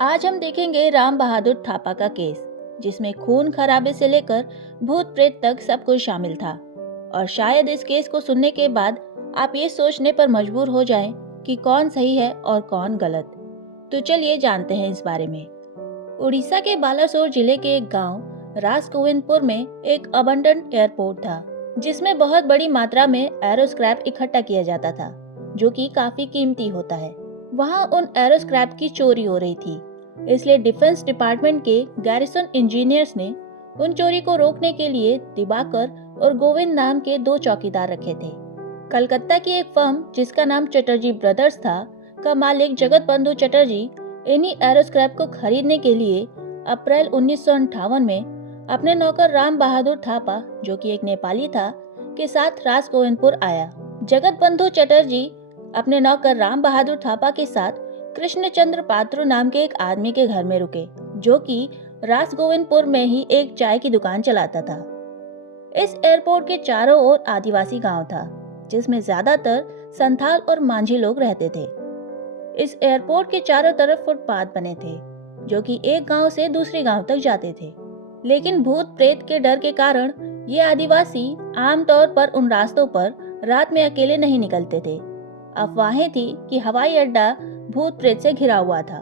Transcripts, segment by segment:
आज हम देखेंगे राम बहादुर थापा का केस, जिसमें खून खराबे से लेकर भूत प्रेत तक सब कुछ शामिल था। और शायद इस केस को सुनने के बाद आप ये सोचने पर मजबूर हो जाएं कि कौन सही है और कौन गलत। तो चलिए जानते हैं इस बारे में। उड़ीसा के बालासोर जिले के एक गांव राजगोविंदपुर में एक अबंडन एयरपोर्ट था, जिसमें बहुत बड़ी मात्रा में एरो स्क्रैप इकट्ठा किया जाता था, जो कि काफी कीमती होता है। वहां उन एरो स्क्रैप की चोरी हो रही थी, इसलिए डिफेंस डिपार्टमेंट के गैरिसन इंजीनियर्स ने उन चोरी को रोकने के लिए दिवाकर और गोविंद नाम के दो चौकीदार रखे थे। कलकत्ता की एक फर्म जिसका नाम चटर्जी ब्रदर्स था, का मालिक जगत बंधु चटर्जी इन्हीं एरो स्क्रैप को खरीदने के लिए अप्रैल 1958 में अपने नौकर राम बहादुर थापा, जो कि एक नेपाली था, के साथ राजगोविंदपुर आया। जगत बंधु चटर्जी अपने नौकर राम बहादुर थापा के साथ कृष्णचंद्र पात्रो नाम के एक आदमी के घर में रुके, जो कि राजगोविंदपुर में ही एक चाय की दुकान चलाता था। इस एयरपोर्ट के चारों ओर आदिवासी गांव था, जिसमें ज्यादातर संथाल और मांझी लोग रहते थे। इस एयरपोर्ट के चारों तरफ फुटपाथ बने थे, जो कि एक गांव से दूसरे गांव तक जाते थे। लेकिन भूत प्रेत के डर के कारण ये आदिवासी आमतौर पर उन रास्तों पर रात में अकेले नहीं निकलते थे। अफवाहें थी कि हवाई अड्डा भूत प्रेत से घिरा हुआ था,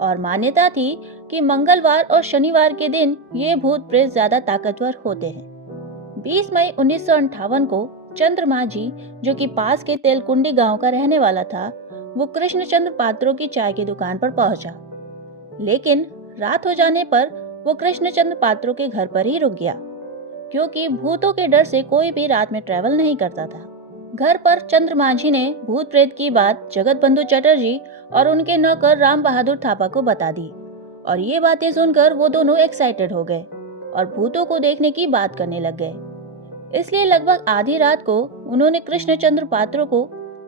और मान्यता थी कि मंगलवार और शनिवार के दिन ये भूत प्रेत ज्यादा ताकतवर होते हैं। 20 मई 1958 को चंद्रमा जी, जो कि पास के तेलकुंडी गांव का रहने वाला था, वो कृष्णचंद्र पात्रों की चाय की दुकान पर पहुंचा। लेकिन रात हो जाने पर वो कृष्णचंद्र पात्रों के घर पर ही रुक गया, क्योंकि भूतों के डर से कोई भी रात में ट्रेवल नहीं करता था। घर पर चंद्रमा जी ने भूत प्रेत की बात जगत बंधु चटर्जी और उनके नौकर राम बहादुर थापा को बता दी, और ये बातें सुनकर वो दोनों एक्साइटेड हो गए और भूतों को देखने की बात करने लग गए। इसलिए लगभग आधी रात को उन्होंने कृष्णचंद्र पात्रों को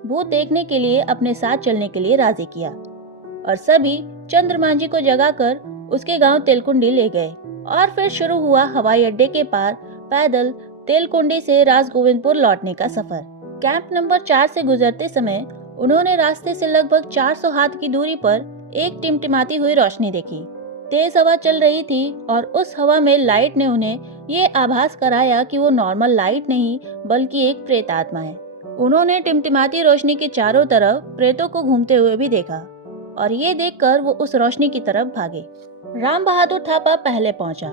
भूत देखने के लिए अपने साथ चलने के लिए राजी किया, और सभी चंद्रमा जी को जगाकर उसके गांव तेलकुंडी ले गए। और फिर शुरू हुआ हवाई अड्डे के पार पैदल तेलकुंडी से राजगोविंदपुर लौटने का सफर। कैंप नंबर 4 से गुजरते समय उन्होंने रास्ते से लगभग 400 हाथ की दूरी पर एक टिमटिमाती हुई रोशनी देखी। तेज हवा चल रही थी, और उस हवा में लाइट ने उन्हें ये आभास कराया कि वो नॉर्मल लाइट नहीं बल्कि एक प्रेत आत्मा है। उन्होंने टिमटिमाती रोशनी के चारों तरफ प्रेतों को घूमते हुए भी देखा, और ये देखकर वो उस रोशनी की तरफ भागे। राम बहादुर थापा पहले पहुंचा,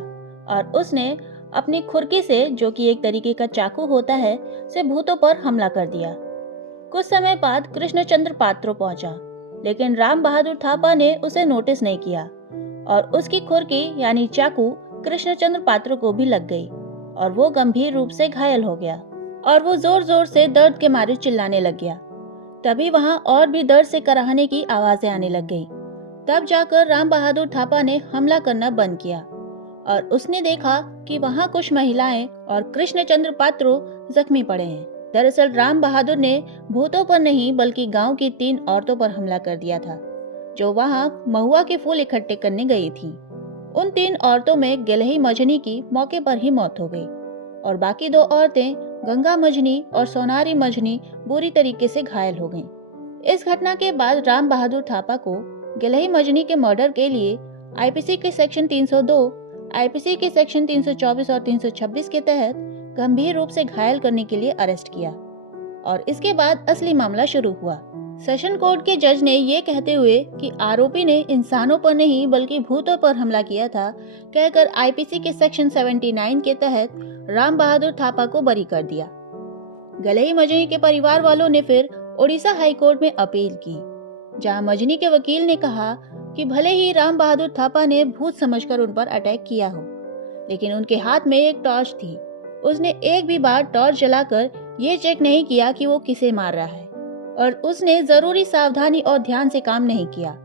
और उसने अपनी खुरकी से, जो कि एक तरीके का चाकू होता है, से भूतों पर हमला कर दिया। कुछ समय बाद कृष्णचंद्र पात्रो पहुंचा, लेकिन राम बहादुर थापा ने उसे नोटिस नहीं किया, और उसकी खुरकी यानी चाकू कृष्णचंद्र पात्रो को भी लग गई, और वो गंभीर रूप से घायल हो गया, और वो जोर जोर से दर्द के मारे चिल्लाने लग गया। तभी वहां और भी दर्द से कराहने की आवाजें आने लग गई। तब जाकर राम बहादुर थापा ने हमला करना बंद किया, और उसने देखा कि वहां कुछ महिलाएं और कृष्णचंद्र पात्रो जख्मी पड़े हैं। दरअसल राम बहादुर ने भूतों पर नहीं बल्कि गांव की 3 औरतों पर हमला कर दिया था, जो वहां महुआ के फूल इकट्ठे करने गई थी। उन 3 औरतों में गिलही मजनी की मौके पर ही मौत हो गई, और बाकी 2 औरतें गंगा मजनी और सोनारी मजनी बुरी तरीके से घायल हो गईं। इस घटना के बाद राम बहादुर थापा को गिलही मजनी के मर्डर के लिए आईपीसी के सेक्शन 302, आईपीसी के सेक्शन 324 और 326 के तहत गंभीर रूप से घायल करने के लिए अरेस्ट किया, और इसके बाद असली मामला शुरू हुआ। सेशन कोर्ट के जज ने ये कहते हुए कि आरोपी ने इंसानों पर नहीं बल्कि भूतों पर हमला किया था, कहकर आईपीसी के सेक्शन 79 के तहत राम बहादुर थापा को बरी कर दिया। गलई मजनी के परिवार वालों ने फिर ओडिशा हाई कोर्ट में अपील की, जहां मजनी के वकील ने कहा कि भले ही राम बहादुर थापा ने भूत समझकर उन पर अटैक किया हो, लेकिन उनके हाथ में एक टॉर्च थी। उसने एक भी बार टॉर्च जलाकर ये चेक नहीं किया कि वो किसे मार रहा है, और उसने जरूरी सावधानी और ध्यान से काम नहीं किया।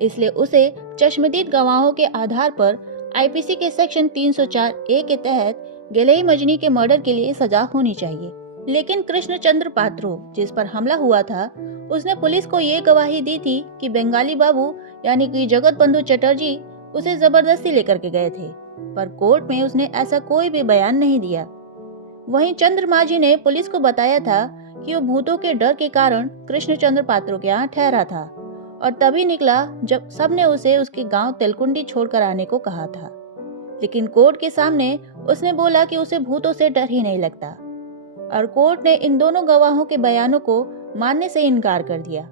इसलिए उसे चश्मदीद गवाहों के आधार पर आईपीसी के सेक्शन 304A के तहत गिलही मजनी के मर्डर के लिए सजा होनी चाहिए। लेकिन कृष्णचंद्र पात्रो, जिस पर हमला हुआ था, उसने पुलिस को ये गवाही दी थी कि बंगाली बाबू यानी कि जगत बंधु चटर्जी उसे जबरदस्ती लेकर के गए थे, पर कोर्ट में उसने ऐसा कोई भी बयान नहीं दिया। वहीं चंद्रमा जी ने पुलिस को बताया था कि वो भूतों के डर के कारण कृष्णचंद्र पात्रो के यहाँ ठहरा था, और तभी निकला जब सबने उसे उसके गांव तेलकुंडी छोड़कर आने को कहा था। लेकिन कोर्ट के सामने उसने बोला कि उसे भूतों से डर ही नहीं लगता, और कोर्ट ने इन दोनों गवाहों के बयानों को मानने से इनकार कर दिया।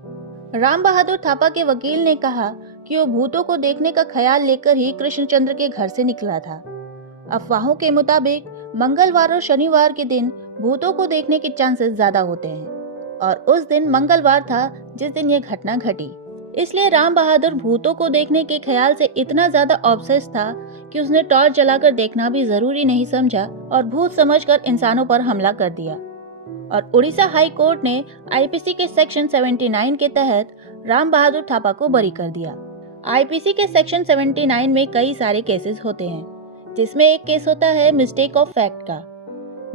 राम बहादुर थापा के वकील ने कहा कि वो भूतों को देखने का ख्याल लेकर ही कृष्णचंद्र के घर से निकला था। अफवाहों के मुताबिक मंगलवार और शनिवार के दिन भूतों को देखने के चांसेस ज्यादा होते हैं, और उस दिन मंगलवार था जिस दिन ये घटना घटी। इसलिए राम बहादुर भूतों को देखने के ख्याल से इतना ज्यादा ऑब्सेस था कि उसने टॉर्च जलाकर देखना भी जरूरी नहीं समझा और भूत समझकर इंसानों पर हमला कर दिया। और उड़ीसा हाई कोर्ट ने आईपीसी के सेक्शन 79 के तहत राम बहादुर थापा को बरी कर दिया। आईपीसी के सेक्शन 79 में कई सारे केसेस होते हैं, जिसमें एक केस होता है मिस्टेक ऑफ फैक्ट का,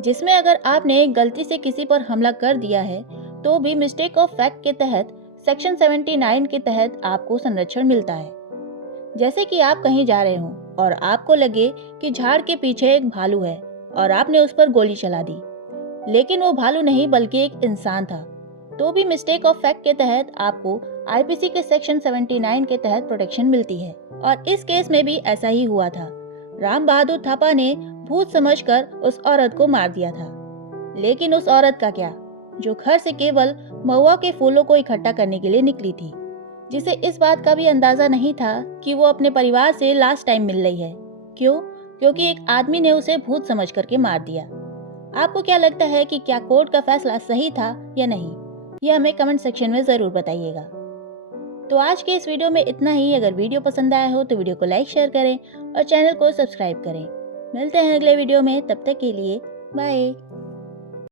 जिसमें अगर आपने गलती से किसी पर हमला कर दिया है तो भी मिस्टेक ऑफ फैक्ट के तहत सेक्शन 79 के तहत आपको संरक्षण मिलता है। जैसे कि आप कहीं जा रहे हो और आपको लगे कि झाड़ के पीछे एक भालू है और आपने उस पर गोली चला दी, लेकिन वो भालू नहीं बल्कि एक इंसान था, तो भी मिस्टेक ऑफ फैक्ट के तहत आपको आईपीसी के सेक्शन 79 के तहत प्रोटेक्शन मिलती है। और इस केस में भी ऐसा ही हुआ था। राम बहादुर थापा ने भूत समझकर उस औरत को मार दिया था। लेकिन उस औरत का क्या, जो घर से केवल महुआ के फूलों को इकट्ठा करने के लिए निकली थी, जिसे इस बात का भी अंदाजा नहीं था कि वो अपने परिवार से लास्ट टाइम मिल रही है। क्यों? क्योंकि एक आदमी ने उसे भूत समझ करके मार दिया। आपको क्या लगता है कि क्या कोर्ट का फैसला सही था या नहीं? यह हमें कमेंट सेक्शन में जरूर बताइएगा। तो आज के इस वीडियो में इतना ही। अगर वीडियो पसंद आया हो तो वीडियो को लाइक शेयर करें और चैनल को सब्सक्राइब करें। मिलते हैं अगले वीडियो में, तब तक के लिए बाय।